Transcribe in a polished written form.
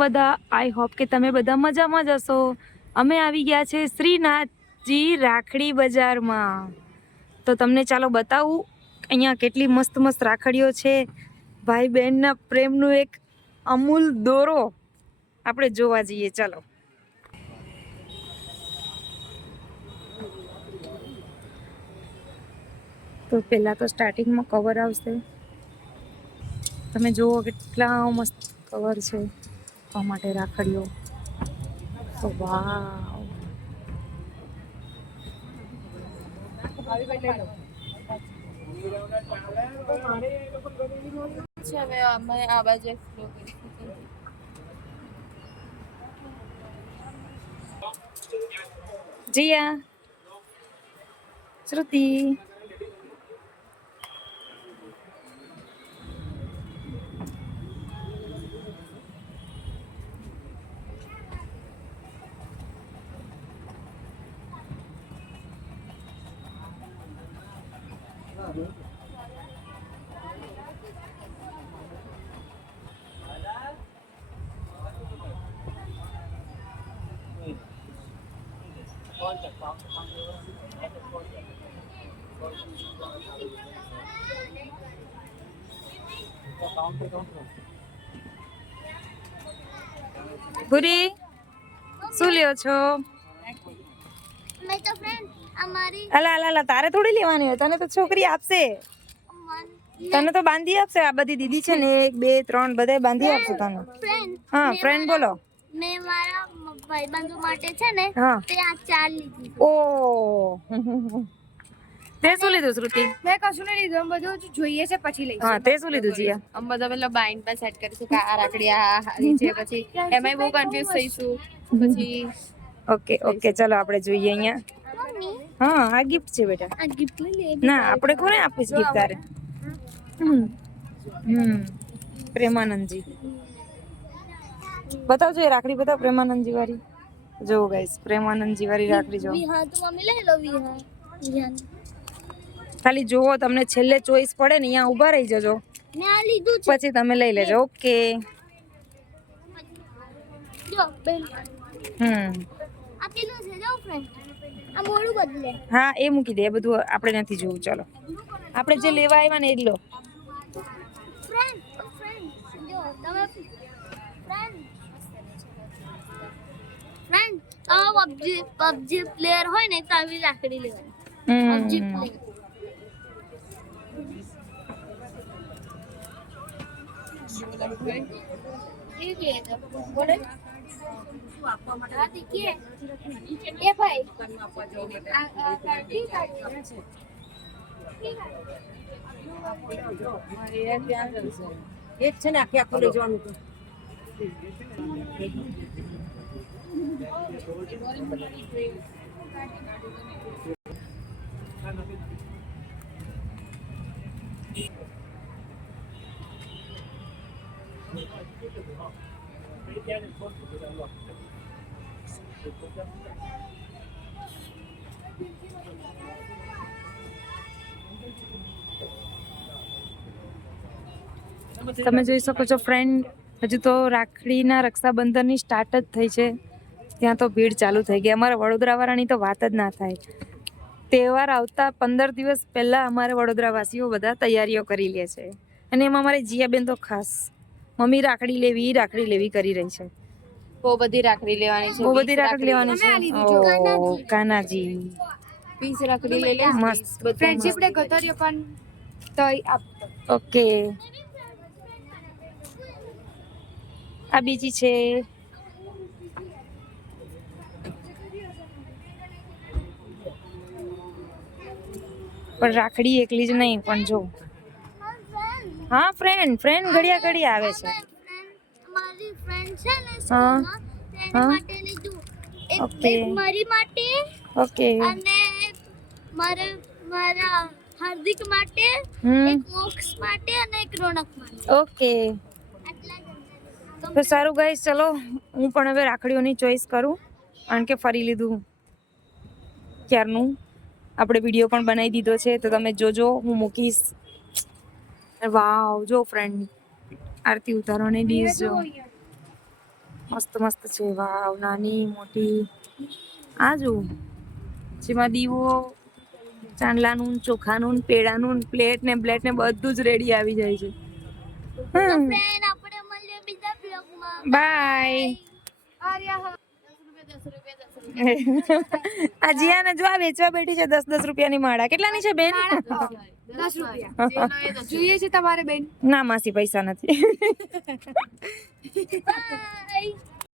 બધા I hope કે તમે બધા મજામાં જ હશો. અમે આવી ગયા છે શ્રીનાથજી રાખડી બજારમાં. તો તમને ચાલો બતાવું અહીંયા કેટલી મસ્ત મસ્ત રાખડીઓ છે. ભાઈ બહેનના પ્રેમનું એક અમૂલ દોરો આપણે જોવા જઈએ. ચાલો. તો પહેલા તો સ્ટાર્ટિંગમાં કવર આવશે. તમે જુઓ કેટલા મસ્ત કવર છે આપવા માટે રાખડીઓ. તો વાવ, જીયા, શ્રુતિ, ભૂરી શું લ્યો છો? અલા અલા અલા, તારે થોડી લેવાની હોય, તને તો છોકરી આપશે. તને તો બાંધી આપશે. આ બધી દીદી છે ને 1 2 3 બધા બાંધી આપશે તને. હા ફ્રેન્ડ બોલો. મેં મારા ભાઈબંધો માટે છે ને તે આ 4 લીધી. ઓ તે શું લીધું શ્રુતિ? મેં કશું નહીં લીધું, બધું જોઈએ છે પછી લઈશું. હા તે શું લીધું જીયા? અમે બધા પેલા બાઇન્ડ પર સેટ કરીશું કે આ રાખડી આ હારી છે, પછી એમાંય બહુ કન્ફ્યુઝ થઈશું. પછી ઓકે ઓકે ચાલો આપણે જોઈએ અહીંયા. હા આ ગિફ્ટ છે બેટા. આ ગિફ્ટ લઈ લે. ના આપણે કોને આપીશ ગિફ્ટ તારે? પ્રેમાનંદજી બતાવજો એ રાખડી, બતાવ પ્રેમાનંદજી વાળી. જો ગાઈસ પ્રેમાનંદજી વાળી રાખડી જો. વિહા તો મમ્મી લઈ લો. વિહા ખાલી જોવો, તમને છેલ્લે ચોઈસ પડે ને અહીંયા ઊભા રહી જજો, મેં આ લીધું છે પછી તમે લઈ લેજો. ઓકે. જો બેન આ પેલું છે જો ફ્રેન્ડ, આ મોડું બદલે. હા એ મૂકી દે, એ બધું આપણે નથી જોવું. ચાલો આપણે જે લેવા આવ્યા ને એ જ લો. ફ્રેન્ડ જો તમે ફ્રેન્ડ પબજી પ્લેયર હોય ને તો આવી રાખડી લેવાની. પબજી પ્લેયર એક છે ને આખી આખું લઈ જવાનું. તમે જોઈ શકો છો ફ્રેન્ડ, હજુ તો રાખડીના રક્ષાબંધનની સ્ટાર્ટ જ થઈ છે. ત્યાં તો ભીડ ચાલુ થઈ ગઈ. અમારા વડોદરા વાળાની તો વાત જ ના થાય. તહેવાર આવતા 15 દિવસ પહેલા અમારે વડોદરા વાસીઓ બધા તૈયારીઓ કરી લે છે. અને એમાં અમારી જીયાબેન તો ખાસ મમ્મી રાખડી લેવી કરી રહી છે. બહુ બધી રાખડી લેવાની છે. બહુ બધી રાખડી લેવાની છે. ઓ કાનાજી 20 રાખડી લઈ લે. મસ્ત. ફ્રેન્ડશિપ ડે ગતર્યો પણ તો ઓકે. આ બીજી છે. પણ રાખડી એકલી જ નહીં, પણ જો હા ફ્રેન્ડ ઘડિયા આવે છે. મારી ફ્રેન્ડ છે ને હા તેના માટે લીધું. એક મારી માટે, ઓકે, અને મારા હાર્દિક માટે, એક મોક્ષ માટે અને એક રોનક માટે. ઓકે તો સારું ગાઈસ, ચલો હું પણ હવે રાખડીઓની ચોઈસ કરું, કારણ કે ફરી લીધું ક્યારનું. આપણે વિડીયો પણ બનાવી દીધો છે, તો તમે જોજો, હું મૂકીશ. વાવ જો ફ્રેન્ડ, આરતી ઉતારવાની ડીશ જો. મસ્ત મસ્ત છે. વાવ, નાની મોટી. આ જો જેમાં દીવો, ચાંદલાનું, ચોખાનું, પેડાનું, પ્લેટ ને બ્લેટ ને બધું જ રેડી આવી જાય છે. ફ્રેન્ડ આપણે મળીએ બીજા બ્લોગમાં. બાય. આ જીયાને જો આ વેચવા બેઠી છે 10-10 રૂપિયાની માળા. કેટલાની છે બેન? 10 રૂપિયા જોઈએ છે તમારે બેન? ના માસી, પૈસા નથી. બાય.